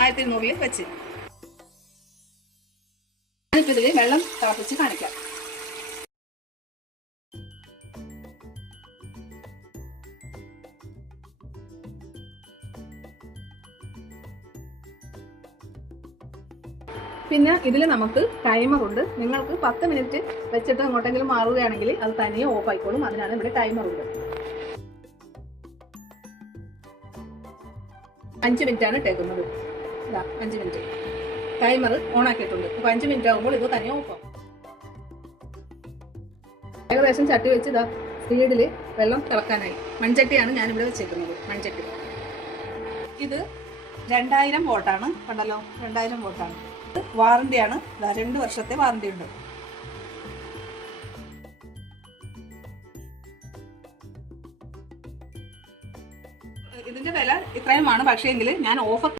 1200 വെച്ച്. ഞാനിപ്പോൾ ഇതിൽ വെള്ളം തിളപ്പിച്ച് കാണിക്കാം. പിന്നെ ഇതിൽ നമുക്ക് ടൈമറുണ്ട്. നിങ്ങൾക്ക് 10 മിനിറ്റ് വെച്ചിട്ട് എങ്ങോട്ടെങ്കിലും മാറുകയാണെങ്കിൽ അത് തനിയെ ഓഫ് ആയിക്കോളും. അതിനാണ് ഇവിടെ ടൈമറുണ്ട്. 5 മിനിറ്റാണ് ഇട്ടേക്കുന്നത്. 5 മിനിറ്റ് ടൈമർ ഓൺ ആക്കിയിട്ടുണ്ട്. അപ്പോൾ 5 മിനിറ്റ് ആകുമ്പോൾ ഇത് തനിയെ ഓഫ് ആവും. ഏകദേശം ചട്ടി വെച്ച് സ്പീഡിൽ വെള്ളം തിളക്കാനായി. മൺചട്ടിയാണ് ഞാനിവിടെ വെച്ചേക്കുന്നത്. മൺചട്ടി ഇത് 2000 വോട്ടാണ്. കണ്ടല്ലോ, 2000 വോട്ടാണ്. വാറണ്ടിയാണ്. 2 വർഷത്തെ വാറണ്ടി ഉണ്ട്. ഇതിന്റെ വില ഇത്രയുമാണ്. പക്ഷേ എങ്കിൽ ഞാൻ ഓഫർ